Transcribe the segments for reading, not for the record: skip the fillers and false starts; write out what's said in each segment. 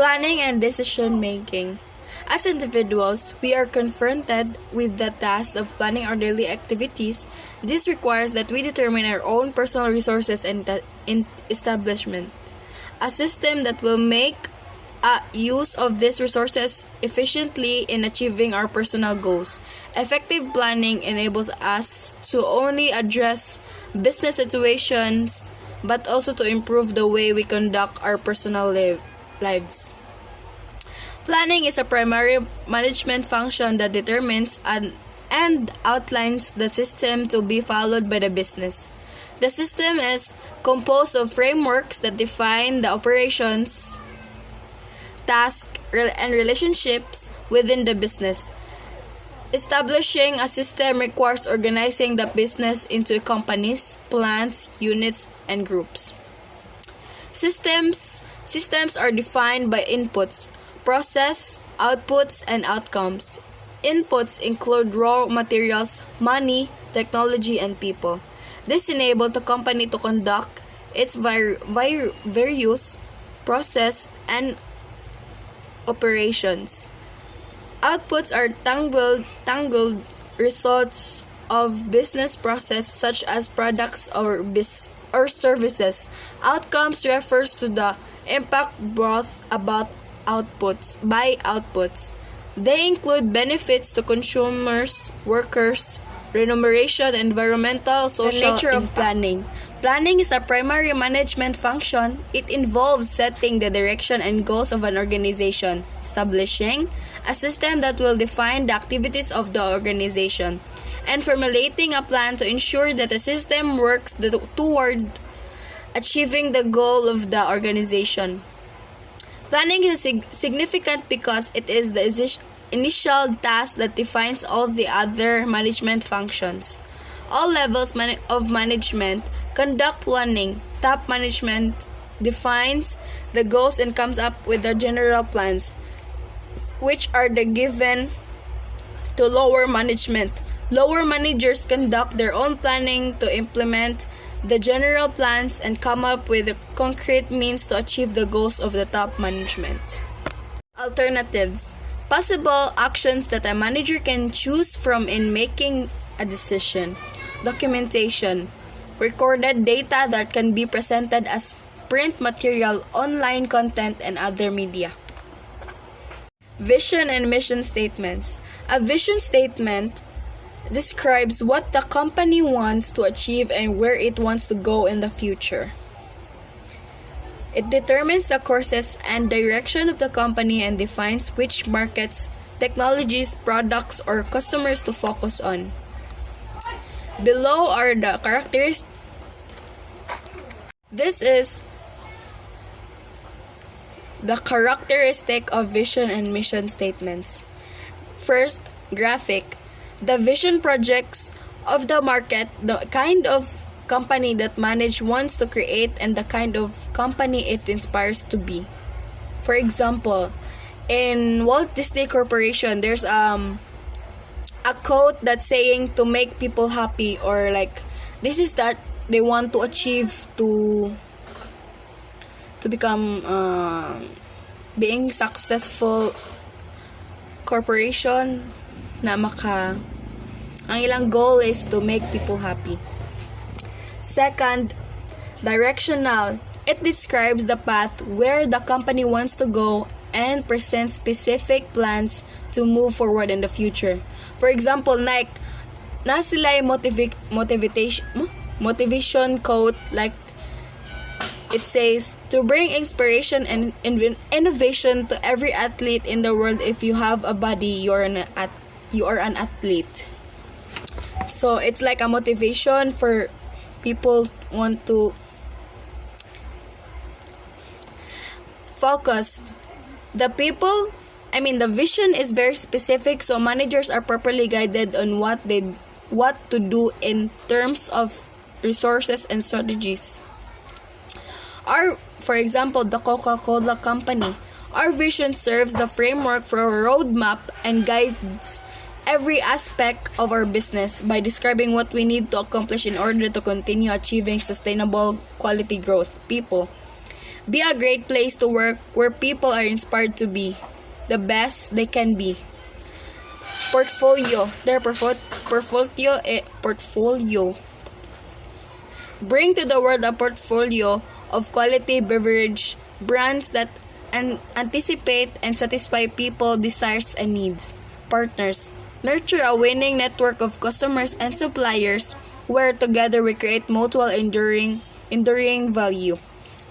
Planning and decision making. As individuals, we are confronted with the task of planning our daily activities. This requires that we determine our own personal resources and establishment a system that will make use of these resources efficiently in achieving our personal goals. Effective planning enables us to only address business situations but also to improve the way we conduct our personal lives. Planning is a primary management function that determines and outlines the system to be followed by the business. The system is composed of frameworks that define the operations, tasks, and relationships within the business. Establishing a system requires organizing the business into companies, plants, units, and groups. Systems are defined by inputs, process, outputs, and outcomes. Inputs include raw materials, money, technology, and people. This enables the company to conduct its various process and operations. Outputs are tangled results of business process such as products or services. Outcomes refers to the impact brought about by outputs. They include benefits to consumers, workers, remuneration, environmental, social, nature of planning. Planning is a primary management function. It involves setting the direction and goals of an organization, establishing a system that will define the activities of the organization, and formulating a plan to ensure that the system works toward achieving the goal of the organization. Planning is significant because it is the initial task that defines all the other management functions. All levels of management conduct planning. Top management defines the goals and comes up with the general plans, which are given to lower management. Lower managers conduct their own planning to implement the general plans and come up with the concrete means to achieve the goals of the top management. Alternatives. Possible actions that a manager can choose from in making a decision. Documentation. Recorded data that can be presented as print material, online content, and other media. Vision and mission statements. A vision statement describes what the company wants to achieve and where it wants to go in the future. It determines the courses and direction of the company and defines which markets, technologies, products, or customers to focus on. Below are the characteristics. This is the characteristic of vision and mission statements. First, graphic. The vision projects of the market, the kind of company that manage wants to create, and the kind of company it inspires to be. For example, in Walt Disney Corporation, there's a quote that's saying to make people happy, or like this is that they want to achieve to become being successful corporation na ang ilang goal is to make people happy. Second, directional. It describes the path where the company wants to go and presents specific plans to move forward in the future. For example, Nike, na sila motivation quote, like it says, to bring inspiration and innovation to every athlete in the world. If you have a body, you are an athlete. So it's like a motivation for people want to focus. The vision is very specific, so managers are properly guided on what to do in terms of resources and strategies. For example, the Coca-Cola Company. Our vision serves the framework for a roadmap and guides every aspect of our business by describing what we need to accomplish in order to continue achieving sustainable quality growth. People. Be a great place to work where people are inspired to be the best they can be. Portfolio. Portfolio. Bring to the world a portfolio of quality beverage brands that anticipate and satisfy people's desires and needs. Partners. Nurture a winning network of customers and suppliers where together we create mutual enduring value.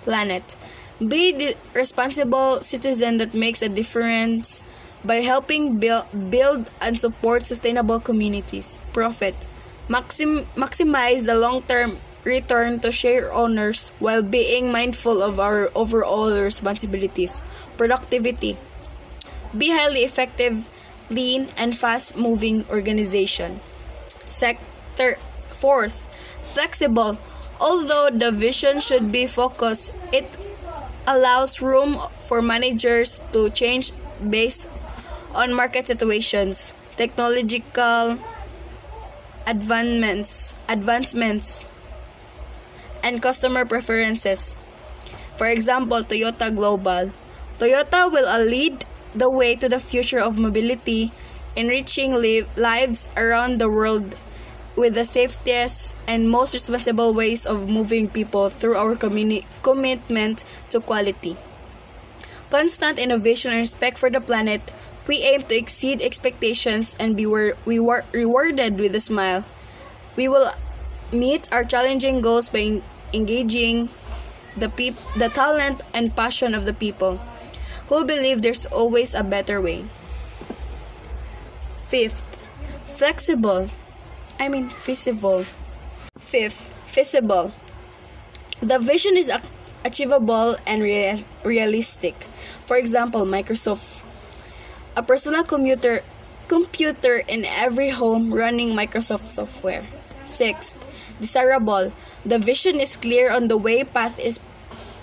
Planet. Be the responsible citizen that makes a difference by helping build and support sustainable communities. Profit. Maximize the long-term return to share owners while being mindful of our overall responsibilities. Productivity. Be highly effective, lean, and fast-moving organization. Fourth, flexible. Although the vision should be focused, it allows room for managers to change based on market situations, technological advancements, and customer preferences. For example, Toyota Global. Toyota will lead the way to the future of mobility, enriching lives around the world with the safest and most responsible ways of moving people through our commitment to quality. Constant innovation and respect for the planet, we aim to exceed expectations and be rewarded with a smile. We will meet our challenging goals by engaging the talent and passion of the people who believe there's always a better way. Feasible. Feasible. The vision is achievable and realistic. For example, Microsoft. A personal computer in every home running Microsoft software. Sixth, desirable. The vision is clear on the way path is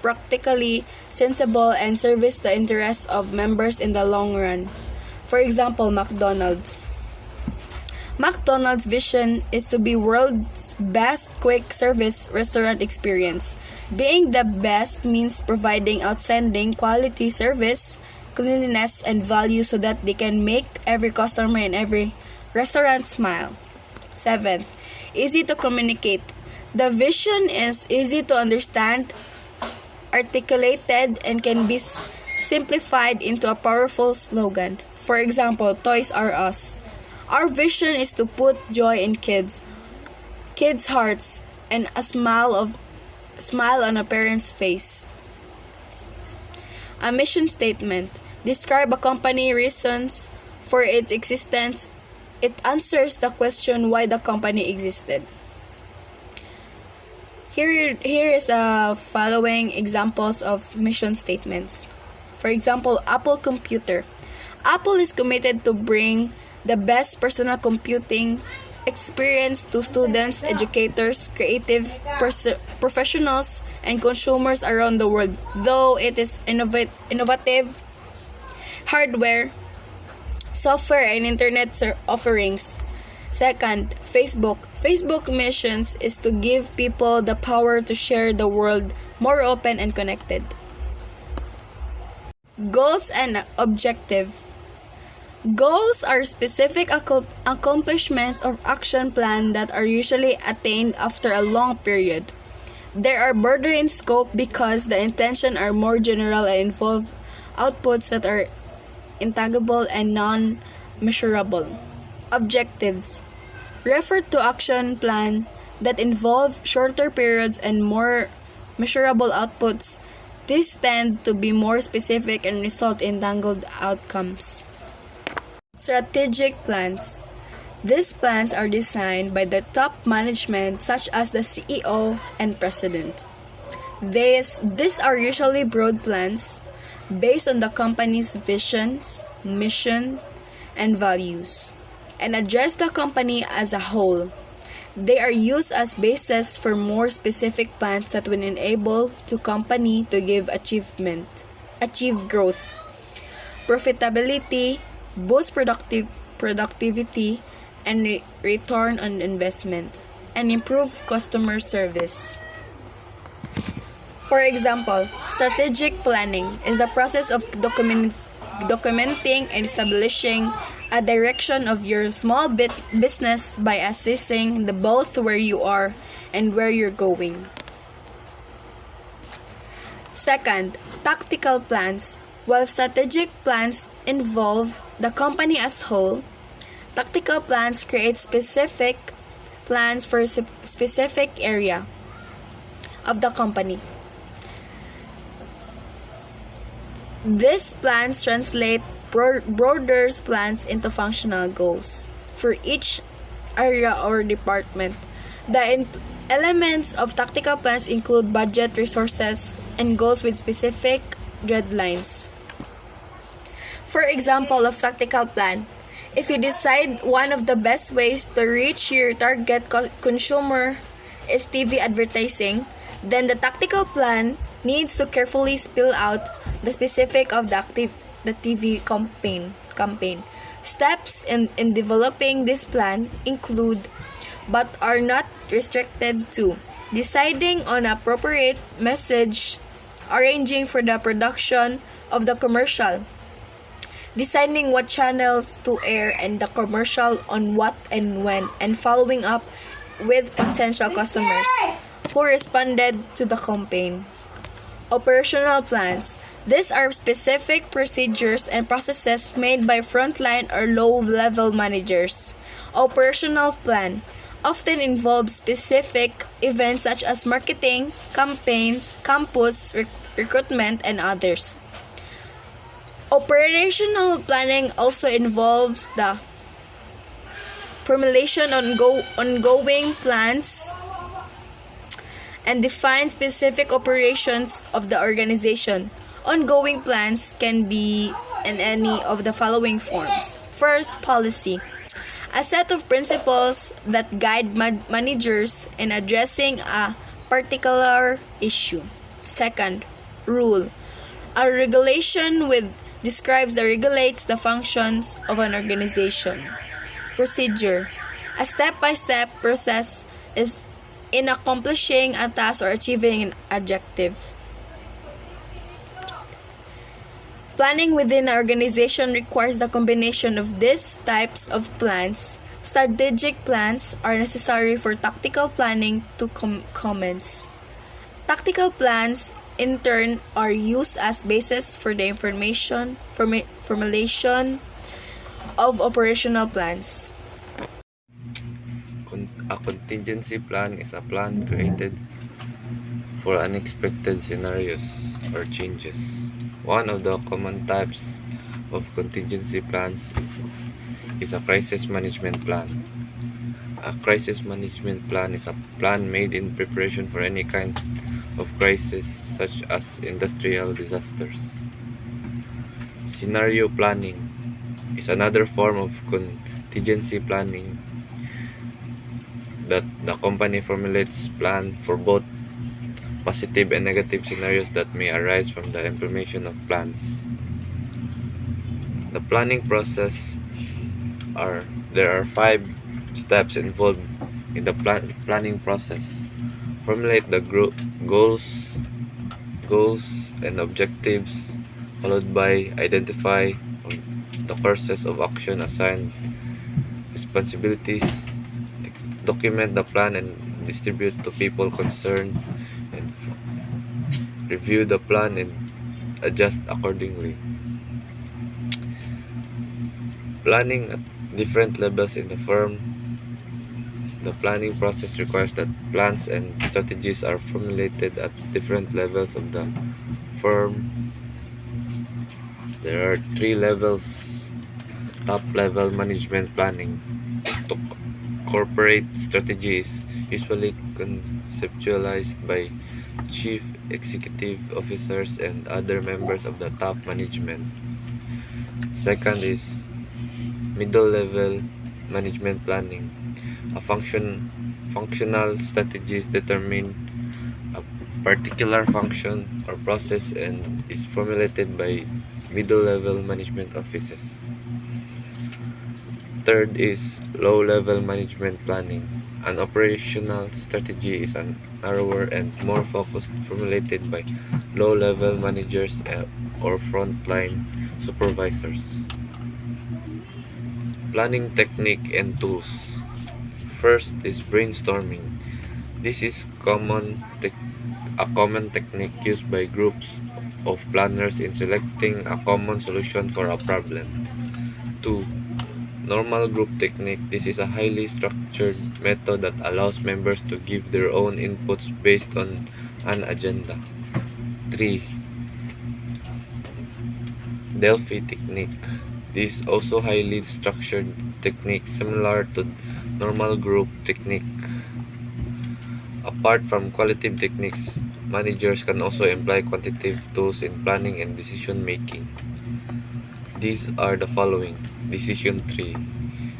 practically sensible and serves the interests of members in the long run. For example, McDonald's. McDonald's vision is to be world's best quick service restaurant experience. Being the best means providing outstanding quality service, cleanliness, and value so that they can make every customer in every restaurant smile. Seventh, easy to communicate. The vision is easy to understand, articulated, and can be simplified into a powerful slogan. For example, Toys R Us. Our vision is to put joy in kids' hearts and a smile on a parent's face. A mission statement. Describe a company reasons for its existence. It answers the question why the company existed. Here is following examples of mission statements. For example, Apple Computer. Apple is committed to bring the best personal computing experience to students, educators, creative professionals, and consumers around the world. Though it is innovative hardware, software, and internet offerings. Second, Facebook. Facebook missions is to give people the power to share the world more open and connected. Goals and objective. Goals are specific accomplishments or action plans that are usually attained after a long period. They are broader in scope because the intention are more general and involve outputs that are intangible and non-measurable. Objectives refer to action plan that involve shorter periods and more measurable outputs. These tend to be more specific and result in tangled outcomes. Strategic plans. These plans are designed by the top management such as the CEO and president. These are usually broad plans based on the company's visions, mission, and values, and address the company as a whole. They are used as basis for more specific plans that will enable the company to achieve growth, profitability, boost productivity, and return on investment, and improve customer service. For example, strategic planning is the process of documenting and establishing a direction of your small business by assessing both where you are and where you're going. Second, tactical plans. While strategic plans involve the company as whole, tactical plans create specific plans for a specific area of the company. These plans translate broader plans into functional goals for each area or department. The elements of tactical plans include budget, resources, and goals with specific deadlines. For example of tactical plan, if you decide one of the best ways to reach your target consumer is TV advertising, then the tactical plan needs to carefully spell out the specific of the TV campaign. Steps in developing this plan include, but are not restricted to, deciding on appropriate message, arranging for the production of the commercial, deciding what channels to air and the commercial on what and when, and following up with potential customers who responded to the campaign. Operational plans. These are specific procedures and processes made by frontline or low-level managers. Operational plan often involves specific events such as marketing, campaigns, campus recruitment, and others. Operational planning also involves the formulation of ongoing plans and define specific operations of the organization. Ongoing plans can be in any of the following forms. First, policy. A set of principles that guide managers in addressing a particular issue. Second, rule. A regulation regulates the functions of an organization. Procedure. A step-by-step process is in accomplishing a task or achieving an objective. Planning within an organization requires the combination of these types of plans. Strategic plans are necessary for tactical planning to commence. Tactical plans, in turn, are used as basis for the formulation of operational plans. A contingency plan is a plan created for unexpected scenarios or changes. One of the common types of contingency plans is a crisis management plan. A crisis management plan is a plan made in preparation for any kind of crisis, such as industrial disasters. Scenario planning is another form of contingency planning that the company formulates plan for both positive and negative scenarios that may arise from the implementation of plans. The planning process there are 5 steps involved in the planning process. Formulate the goals and objectives, followed by identify the courses of action, assign responsibilities, document the plan and distribute to people concerned, and review the plan and adjust accordingly. Planning at different levels in the firm. The planning process requires that plans and strategies are formulated at different levels of the firm. There are 3 levels. Top level management planning. Corporate strategy is usually conceptualized by chief executive officers and other members of the top management. Second is middle level management planning. A functional strategies determine a particular function or process and is formulated by middle level management offices. Third is low level management planning. An operational strategy is a narrower and more focused formulated by low-level managers or frontline supervisors. Planning technique and tools. First is brainstorming. This is a common technique used by groups of planners in selecting a common solution for a problem. 2. Normal group technique. This is a highly structured method that allows members to give their own inputs based on an agenda. 3. Delphi technique. This is also highly structured technique similar to normal group technique. Apart from qualitative techniques, managers can also employ quantitative tools in planning and decision making. These are the following. Decision tree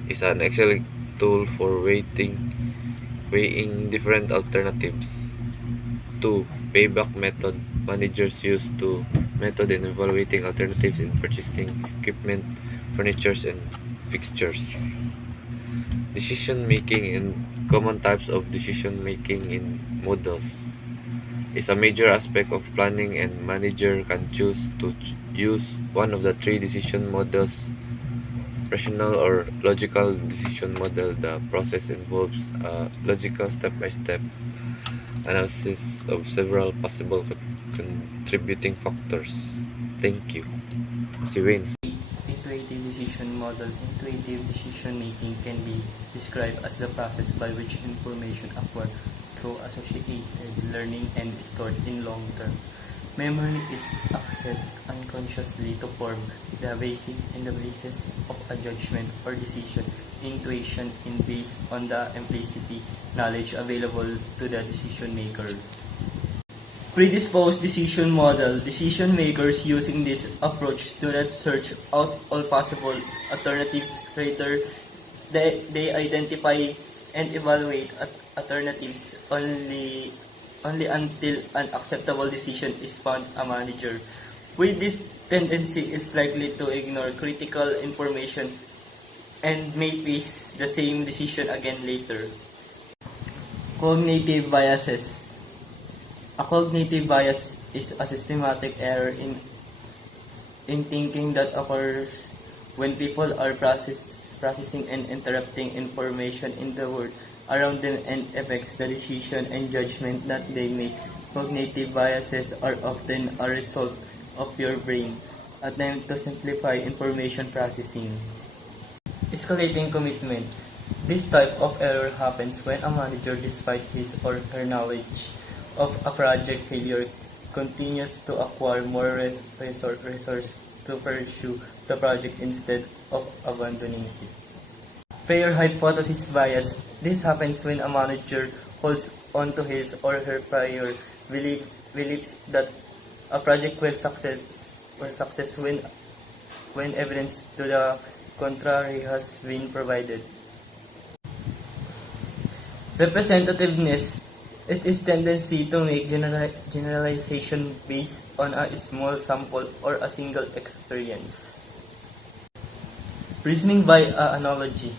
is an excellent tool for weighing different alternatives. 2. Payback method. Managers use the method in evaluating alternatives in purchasing equipment, furniture, and fixtures. Decision making and common types of decision making in models is a major aspect of planning, and manager can choose to use one of the three decision models: rational or logical decision model. The process involves a logical step-by-step analysis of several possible contributing factors. Thank you. Si Wayne. Intuitive decision model. Intuitive decision making can be described as the process by which information acquired through associated learning and stored in long-term memory is accessed unconsciously to form the basis of a judgment or decision. Intuition is based on the implicit knowledge available to the decision maker. Predisposed decision model. Decision makers using this approach do not search out all possible alternatives. Rather, they identify and evaluate alternatives only until an acceptable decision is found. A manager with this tendency is likely to ignore critical information and may face the same decision again later. Cognitive biases. A cognitive bias is a systematic error in thinking that occurs when people are processing and interpreting information in the world around them and affects the decision and judgment that they make. Cognitive biases are often a result of your brain attempt to simplify information processing. Escalating commitment. This type of error happens when a manager, despite his or her knowledge of a project failure, continues to acquire more resources to pursue the project instead of abandoning it. Failure hypothesis bias. This happens when a manager holds on to his or her prior beliefs that a project will success when evidence to the contrary has been provided. Representativeness. It is tendency to make generalization based on a small sample or a single experience. Reasoning by analogy.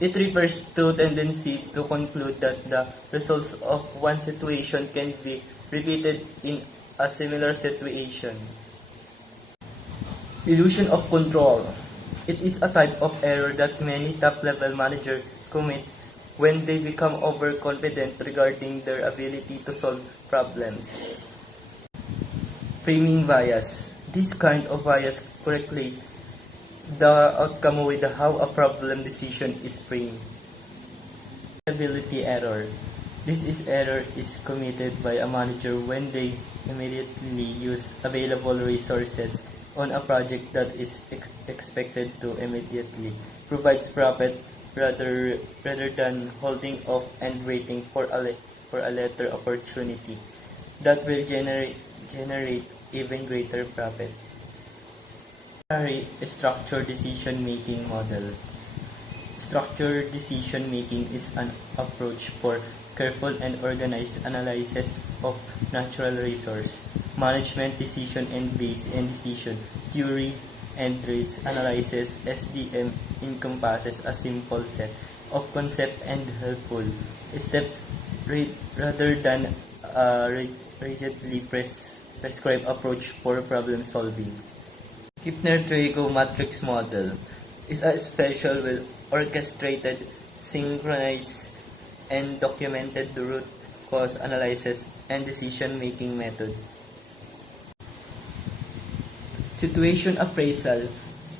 It refers to tendency to conclude that the results of one situation can be repeated in a similar situation. Illusion of control. It is a type of error that many top-level managers commit when they become overconfident regarding their ability to solve problems. Framing bias. This kind of bias correlates the outcome with how a problem decision is framed. Ability error. This error is committed by a manager when they immediately use available resources on a project that is expected to immediately provides profit rather than holding off and waiting for a later opportunity that will generate even greater profit. Structured decision-making models. Structured decision-making is an approach for careful and organized analysis of natural resource management decision and based in decision theory and risk analysis. SDM encompasses a simple set of concept and helpful steps rather than a rigidly prescribed approach for problem solving. Kipner-Drago matrix model is a special, well-orchestrated, synchronized, and documented root cause analysis and decision-making method. Situation appraisal.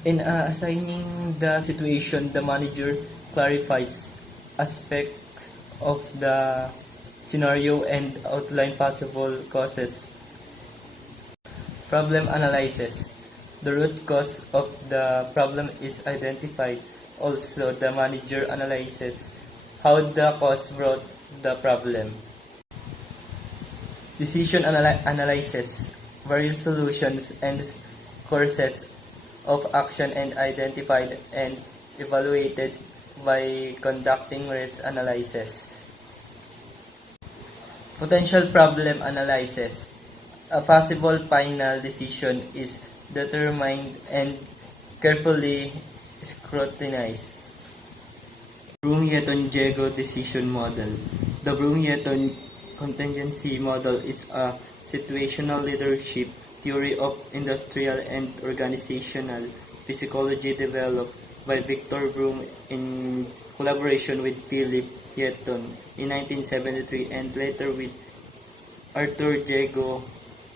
In assigning the situation, the manager clarifies aspects of the scenario and outline possible causes. Problem analysis. The root cause of the problem is identified. Also, the manager analyzes how the cause brought the problem. Decision analysis. Various solutions and courses of action and identified and evaluated by conducting risk analysis. Potential problem analysis. A possible final decision is determined and carefully scrutinized. Broom-Hieton-Jago decision model. The Broom-Hieton contingency model is a situational leadership theory of industrial and organizational psychology developed by Victor Broom in collaboration with Philip Hieton in 1973 and later with Arthur Jago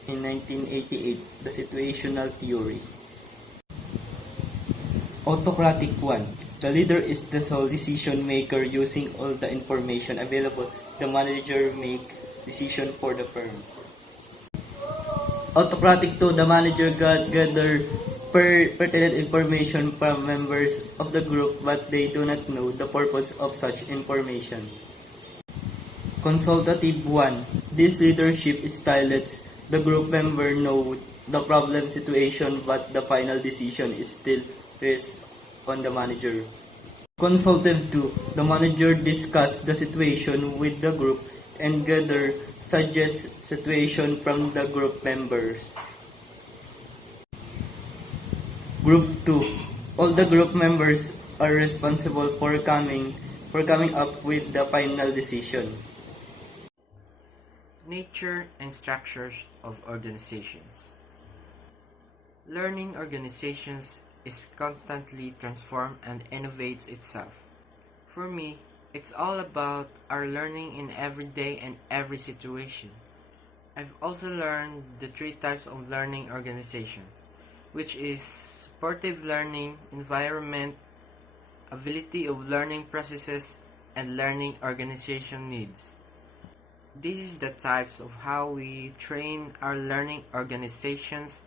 in 1988, the situational theory. Autocratic 1. The leader is the sole decision maker using all the information available. The manager make decision for the firm. Autocratic 2. The manager gather pertinent information from members of the group but they do not know the purpose of such information. Consultative 1. This leadership style lets the group member know the problem situation but the final decision is still rests on the manager. Consultative 2. The manager discuss the situation with the group and gather suggest situation from the group members. Group 2. All the group members are responsible for coming up with the final decision. Nature and structures of organizations. Learning organizations is constantly transformed and innovates itself. For me, it's all about our learning in every day and every situation. I've also learned the 3 types of learning organizations, which is supportive learning environment, ability of learning processes, and learning organization needs. This is the types of how we train our learning organizations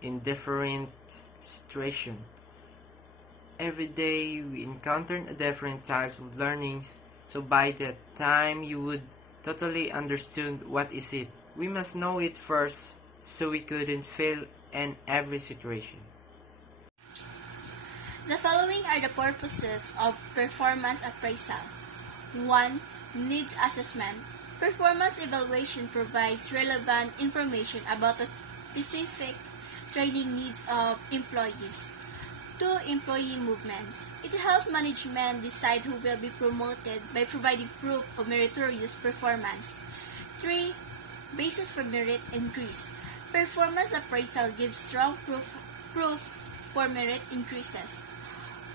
in different situations. Every day we encounter different types of learnings, so by the time you would totally understand what is it, we must know it first so we couldn't fail in every situation. The following are the purposes of performance appraisal. 1. Needs assessment. Performance evaluation provides relevant information about the specific training needs of employees. 2. Employee movements. It helps management decide who will be promoted by providing proof of meritorious performance. 3. Basis for merit increase. Performance appraisal gives strong proof for merit increases.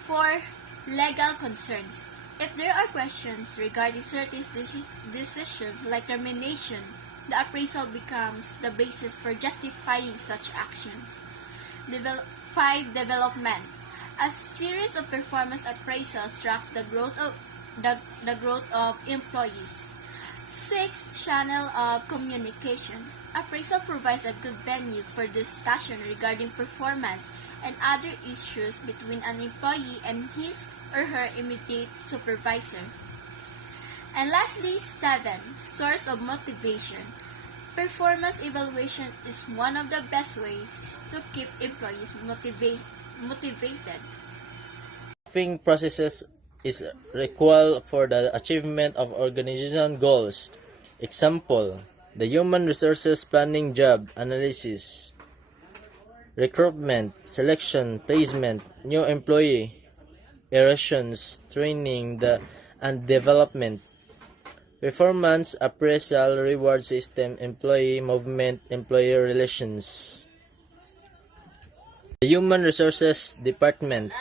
4. Legal concerns. If there are questions regarding certain decisions like termination, the appraisal becomes the basis for justifying such actions. 5. Development. A series of performance appraisals tracks the growth of employees. 6. Channel of communication. Appraisal provides a good venue for discussion regarding performance and other issues between an employee and his or her immediate supervisor. And lastly, 7. Source of motivation. Performance evaluation is one of the best ways to keep employees motivated. Staffing processes is required for the achievement of organizational goals. Example, the human resources planning job analysis, recruitment, selection, placement, new employee, erosions, training, the and development, performance appraisal, reward system, employee movement, employer relations. The Human Resources Department.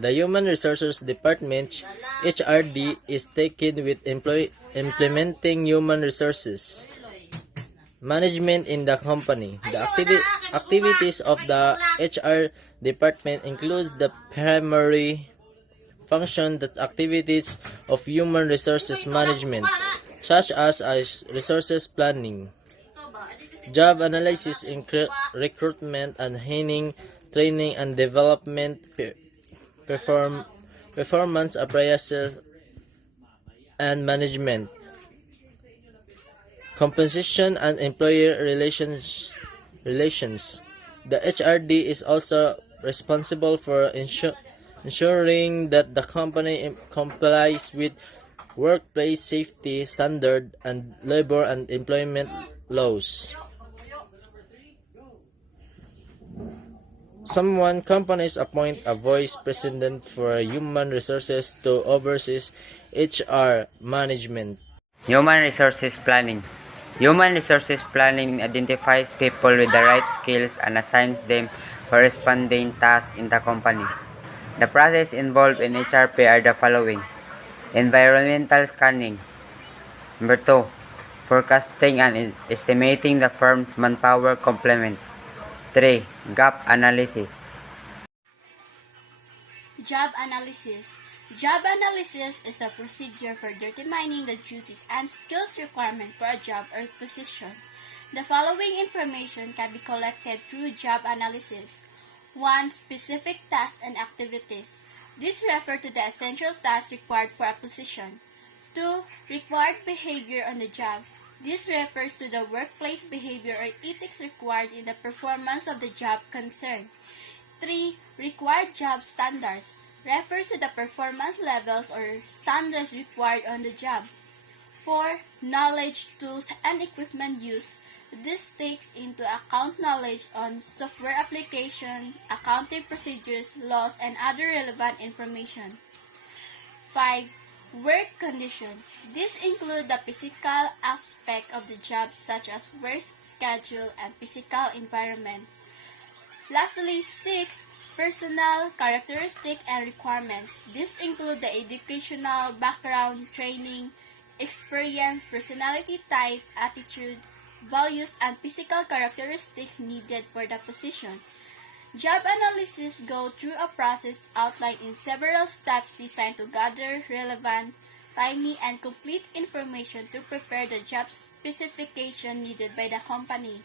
The Human Resources Department, HRD, is taken with implementing human resources management in the company. The activities of the HR department includes the primary function that activities of human resources management, such as resources planning, job analysis, recruitment and training and development, performance appraisal and management, compensation and employer relations. The HRD is also responsible for ensuring that the company complies with workplace safety standard and labor and employment laws. Companies appoint a vice president for human resources to oversee HR management. Human resources planning. Human resources planning identifies people with the right skills and assigns them corresponding tasks in the company. The process involved in HRP are the following: environmental scanning. Number 2, forecasting and estimating the firm's manpower complement. 3, gap analysis. Job analysis. Job analysis is the procedure for determining the duties and skills requirement for a job or position. The following information can be collected through job analysis. 1. Specific tasks and activities. These refer to the essential tasks required for a position. 2. Required behavior on the job. This refers to the workplace behavior or ethics required in the performance of the job concerned. 3. Required job standards refers to the performance levels or standards required on the job. 4. Knowledge, tools, and equipment use. This takes into account knowledge on software application, accounting procedures, laws, and other relevant information. 5. Work conditions. These include the physical aspect of the job such as work schedule and physical environment. Lastly, 6. Personal characteristics and requirements. These include the educational background, training, experience, personality type, attitude, values, and physical characteristics needed for the position. Job analysis go through a process outlined in several steps designed to gather relevant, timely, and complete information to prepare the job specification needed by the company.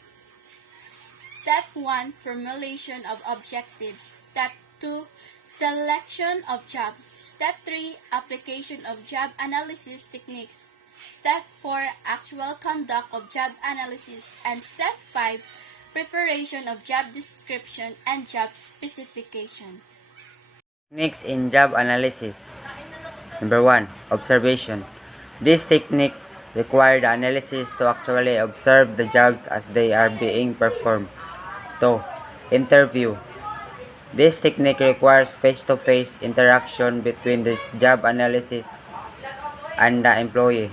Step 1. Formulation of objectives. Step 2. Selection of jobs. Step 3. Application of job analysis techniques. Step 4. Actual conduct of job analysis. And Step 5. Preparation of job description and job specification. Techniques in job analysis. Number 1. Observation. This technique requires the analysis to actually observe the jobs as they are being performed. 2. Interview. This technique requires face-to-face interaction between the job analysis and the employee.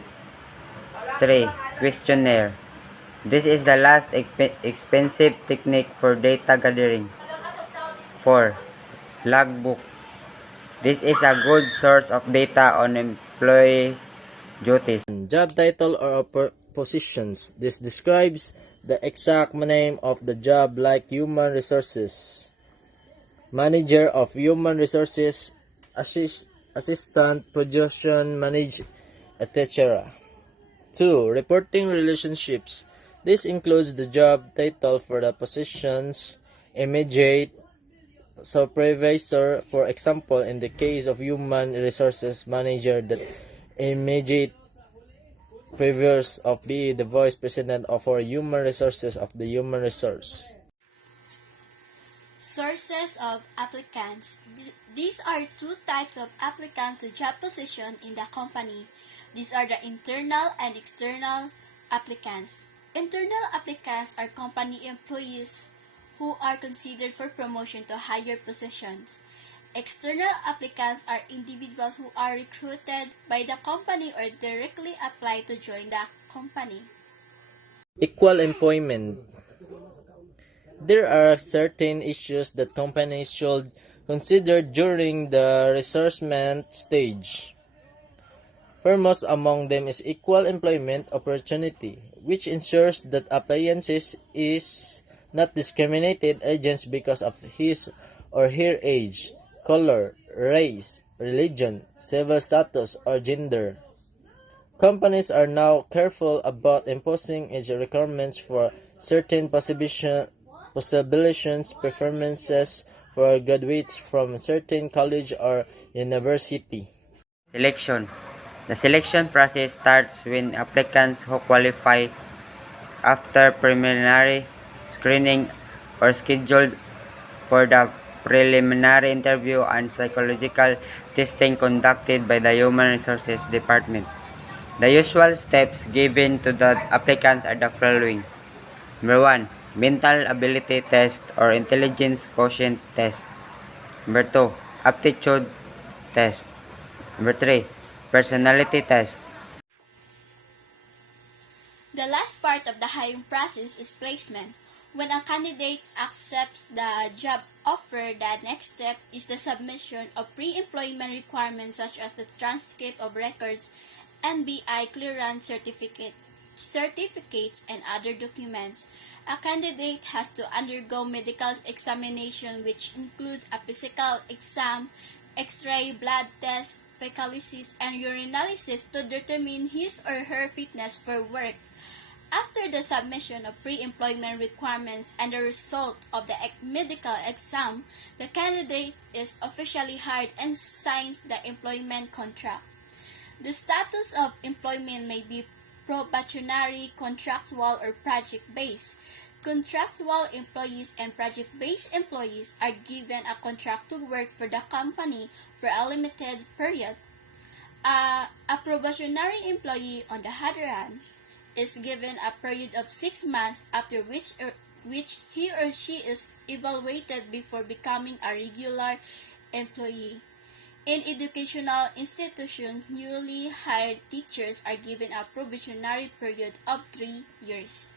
3. Questionnaire. This is the last expensive technique for data gathering. 4. Logbook. This is a good source of data on employees' duties. Job title or positions. This describes the exact name of the job, like human resources manager of human resources, assistant, production manager, etc. 2. Reporting relationships. This includes the job title for the positions, immediate supervisor, for example, in the case of human resources manager, the immediate previous of be the vice president of for human resources of the human resource. Sources of applicants. These are two types of applicants to job position in the company. These are the internal and external applicants. Internal applicants are company employees who are considered for promotion to higher positions. External applicants are individuals who are recruited by the company or directly apply to join the company. Equal employment. There are certain issues that companies should consider during the resourcement stage. Foremost among them is equal employment opportunity, which ensures that applicants is not discriminated against because of his or her age, color, race, religion, civil status, or gender. Companies are now careful about imposing age requirements for certain possibilities performances for graduates from certain college or university. Selection. The selection process starts when applicants who qualify after preliminary screening are scheduled for the preliminary interview and psychological testing conducted by the Human Resources Department. The usual steps given to the applicants are the following. Number 1, mental ability test or intelligence quotient test. Number 2, aptitude test. Number 3, personality test. The last part of the hiring process is placement. When a candidate accepts the job offer, the next step is the submission of pre-employment requirements such as the transcript of records, NBI clearance certificates, and other documents. A candidate has to undergo medical examination, which includes a physical exam, X-ray, blood test, fecalysis, and urinalysis to determine his or her fitness for work. After the submission of pre-employment requirements and the result of the medical exam, the candidate is officially hired and signs the employment contract. The status of employment may be probationary, contractual, or project-based. Contractual employees and project-based employees are given a contract to work for the company for a limited period. A probationary employee, on the other hand, is given a period of 6 months after which he or she is evaluated before becoming a regular employee. In educational institutions, newly hired teachers are given a probationary period of 3 years.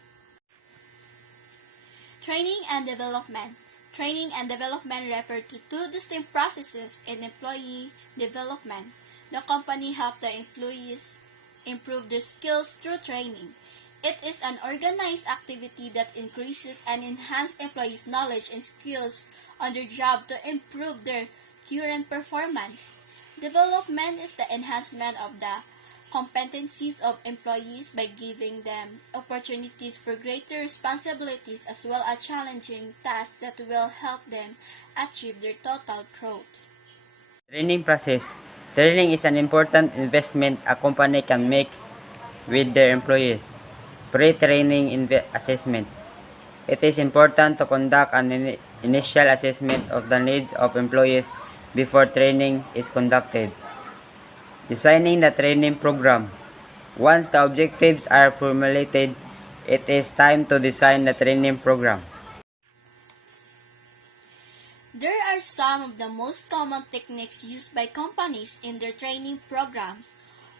Training and development. Training and development refer to two distinct processes in employee development. The company helps the employees improve their skills through training. It is an organized activity that increases and enhances employees' knowledge and skills on their job to improve their current performance. Development is the enhancement of the competencies of employees by giving them opportunities for greater responsibilities as well as challenging tasks that will help them achieve their total growth. Training process. Training is an important investment a company can make with their employees. Pre-training assessment. It is important to conduct an initial assessment of the needs of employees before training is conducted. Designing the training program. Once the objectives are formulated, it is time to design the training program. There are some of the most common techniques used by companies in their training programs.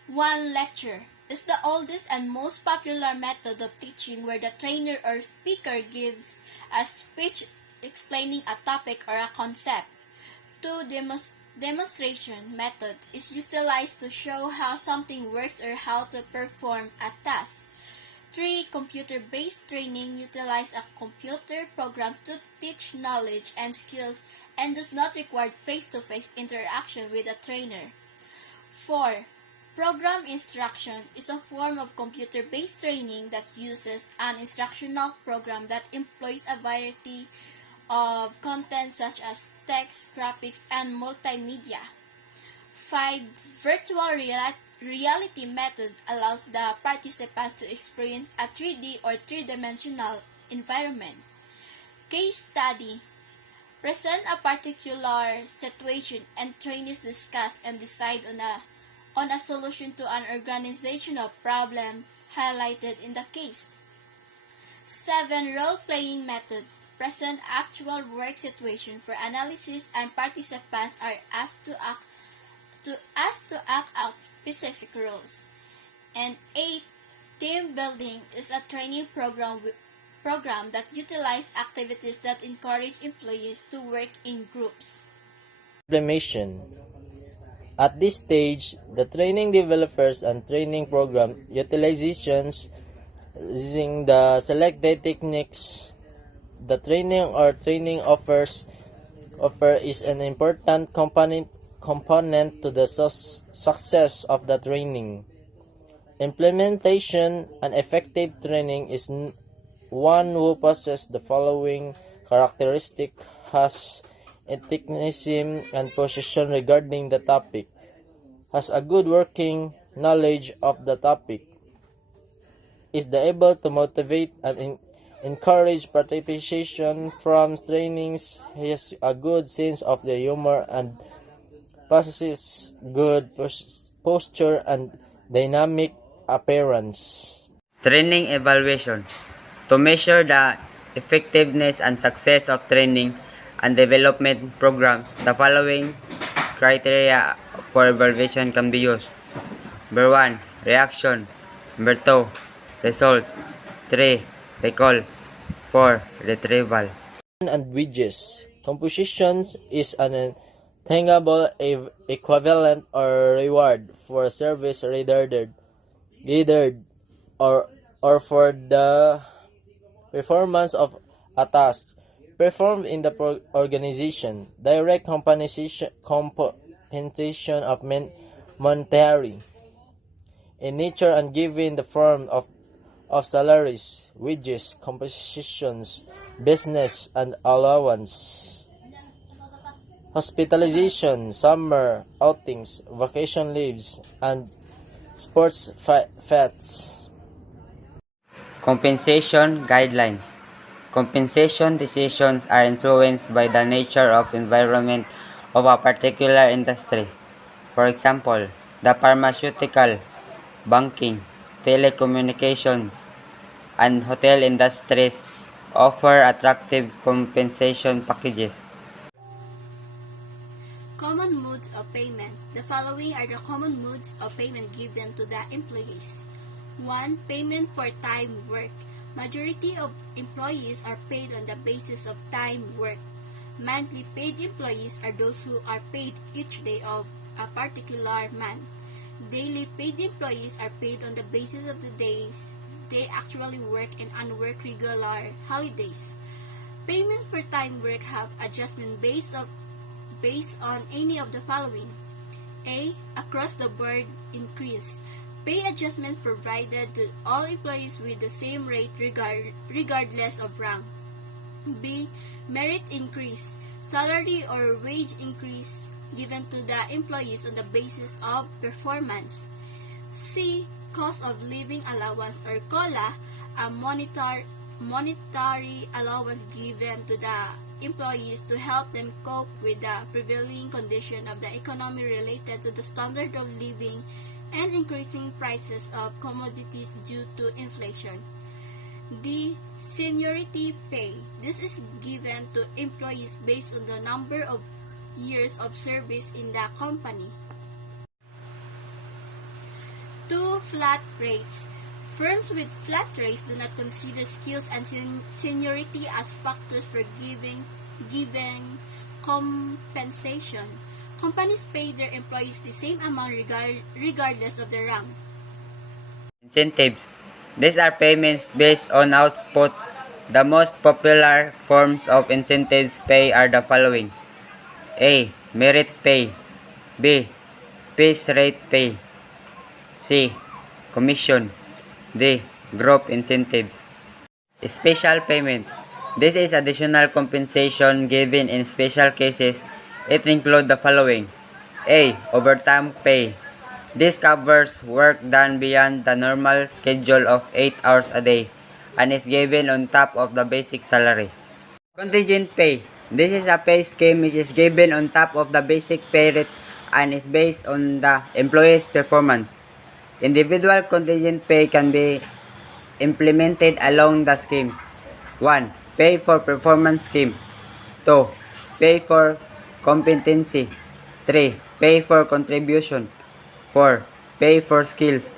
One lecture is the oldest and most popular method of teaching where the trainer or speaker gives a speech explaining a topic or a concept. Two, demonstration method is utilized to show how something works or how to perform a task. 3. Computer-based training utilizes a computer program to teach knowledge and skills and does not require face-to-face interaction with a trainer. 4. Program instruction is a form of computer-based training that uses an instructional program that employs a variety of content such as text, graphics, and multimedia. 5. Virtual reality methods allows the participants to experience a 3D or three-dimensional environment. Case study. Present a particular situation and trainees discuss and decide on a solution to an organizational problem highlighted in the case. 7. Role-playing method. present actual work situation for analysis, and participants are asked to act out specific roles. And 8. Team building is a training program that utilizes activities that encourage employees to work in groups. Implementation. At this stage, the training developers and training program utilizations using the selected techniques. The training or training offer is an important component to the success of the training. Implementation and effective training is one who possesses the following characteristic: has enthusiasm and position regarding the topic, has a good working knowledge of the topic, is able to motivate and encourage participation from trainings, has a good sense of the humor and possesses good posture and dynamic appearance. Training evaluation. To measure the effectiveness and success of training and development programs, the following criteria for evaluation can be used. Number 1, reaction. Number 2, results. 3, recall. 4, retrieval. And wages. Composition is an tangible equivalent or reward for service rendered or for the performance of a task performed in the organization. Direct compensation of monetary in nature and given the form of salaries, wages, compensations, business and allowance, hospitalization, summer outings, vacation leaves, and sports fetes. Compensation guidelines. Compensation decisions are influenced by the nature of environment of a particular industry. For example, the pharmaceutical, banking, telecommunications, and hotel industries offer attractive compensation packages. Common modes of payment. The following are the common modes of payment given to the employees. 1. Payment for time work. Majority of employees are paid on the basis of time work. Monthly paid employees are those who are paid each day of a particular month. Daily paid employees are paid on the basis of the days they actually work and unwork regular holidays. Payment for time work have adjustment based on any of the following. A. Across the board increase. Pay adjustment provided to all employees with the same rate regardless of rank. B. Merit increase. Salary or wage increase given to the employees on the basis of performance. C. Cost of living allowance or COLA, a monetary allowance given to the employees to help them cope with the prevailing condition of the economy related to the standard of living and increasing prices of commodities due to inflation. D. Seniority pay. This is given to employees based on the number of years of service in the company. 2. Flat rates. Firms with flat rates do not consider skills and seniority as factors for giving compensation. Companies pay their employees the same amount regardless of their rank. Incentives. These are payments based on output. The most popular forms of incentives pay are the following. A. Merit pay. B. Piece rate pay. C. Commission. D. Group incentives. Special payment. This is additional compensation given in special cases. It includes the following. A. Overtime pay. This covers work done beyond the normal schedule of 8 hours a day and is given on top of the basic salary. Contingent pay. This is a pay scheme which is given on top of the basic pay rate and is based on the employee's performance. Individual contingent pay can be implemented along the schemes. 1. Pay for performance scheme. 2. Pay for competency. 3. Pay for contribution. 4. Pay for skills.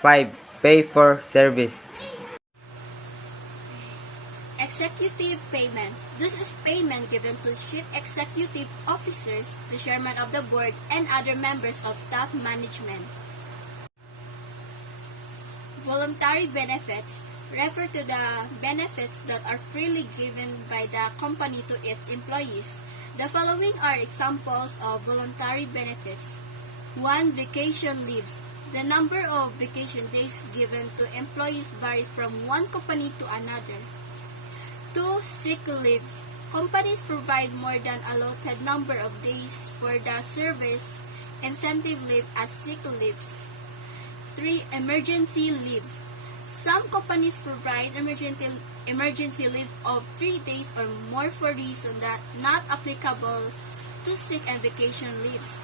5. Pay for service. Executive payment. This is payment given to chief executive officers, the chairman of the board, and other members of top management. Voluntary benefits refer to the benefits that are freely given by the company to its employees. The following are examples of voluntary benefits. 1. Vacation leaves. The number of vacation days given to employees varies from one company to another. 2. Sick leaves. Companies provide more than allotted number of days for the service incentive leave as sick leaves. 3. Emergency leaves. Some companies provide emergency leave of 3 days or more for reasons that not applicable to sick and vacation leaves.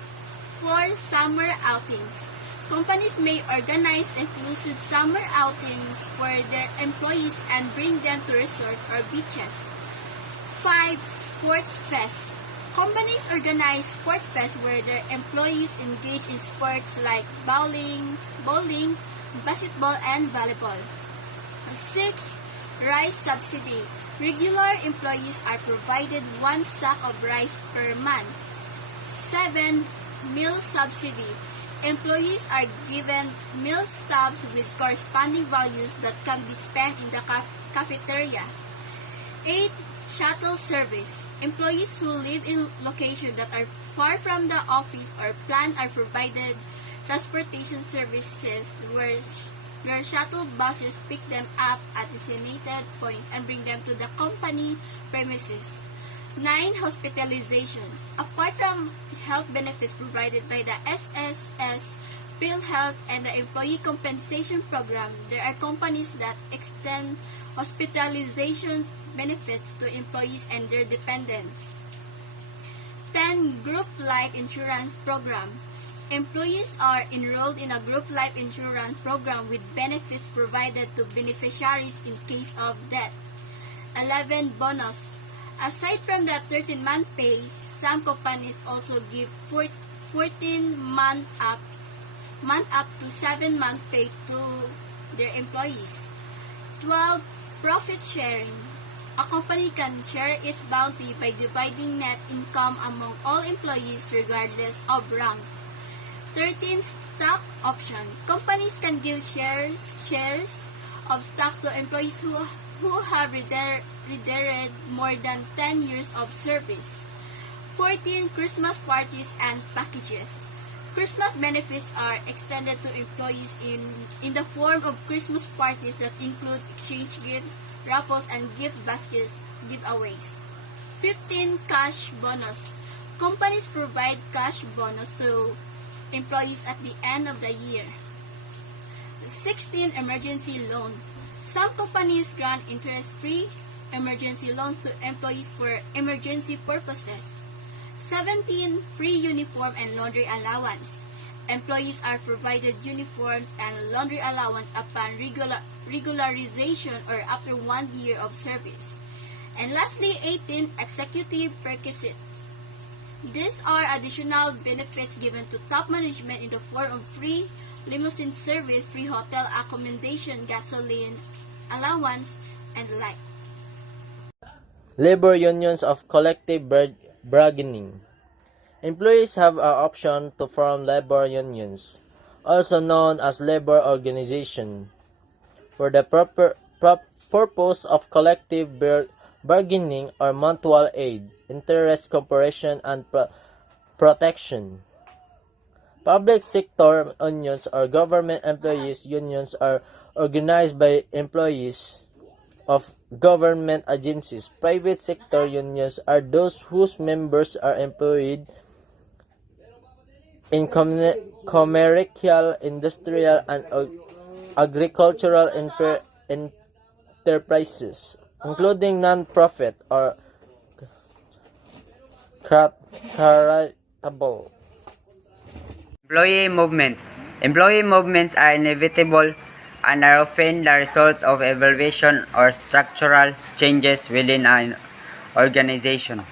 4. Summer outings. Companies may organize exclusive summer outings for their employees and bring them to resorts or beaches. 5. Sports fest. Companies organize sports fest where their employees engage in sports like bowling, basketball, and volleyball. 6. Rice subsidy. Regular employees are provided 1 sack of rice per month. 7. Meal subsidy. Employees are given meal stubs with corresponding values that can be spent in the cafeteria. 8. Shuttle service. Employees who live in locations that are far from the office or plant are provided transportation services where shuttle buses pick them up at designated points and bring them to the company premises. 9. Hospitalization. Apart from health benefits provided by the SSS, PhilHealth, and the Employee Compensation Program, there are companies that extend hospitalization benefits to employees and their dependents. 10. Group Life Insurance Program. Employees are enrolled in a group life insurance program with benefits provided to beneficiaries in case of death. 11. Bonus. Aside from the 13-month pay, some companies also give 14-month up to 7-month pay to their employees. 12. Profit sharing. A company can share its bounty by dividing net income among all employees regardless of rank. 13. Stock option. Companies can give shares of stocks to employees who have retired more than 10 years of service. 14. Christmas parties and packages. Christmas benefits are extended to employees in the form of Christmas parties that include exchange gifts, raffles, and gift basket giveaways. 15. Cash bonus. Companies provide cash bonus to employees at the end of the year. 16. Emergency loan. Some companies grant interest-free emergency loans to employees for emergency purposes. 17. Free uniform and laundry allowance. Employees are provided uniforms and laundry allowance upon regularization or after 1 year of service. And lastly, 18. Executive perquisites. These are additional benefits given to top management in the form of free limousine service, free hotel accommodation, gasoline allowance, and the like. Labor unions of collective bargaining. Employees have an option to form labor unions, also known as labor organization, for the purpose of collective bargaining or mutual aid, interest comparison, and protection. Public sector unions or government employees unions are organized by employees of government agencies. Private sector unions are those whose members are employed in commercial, industrial, and agricultural enterprises, including non-profit or charitable. Employee movement. Employee movements are inevitable and are often the result of evaluation or structural changes within an organization.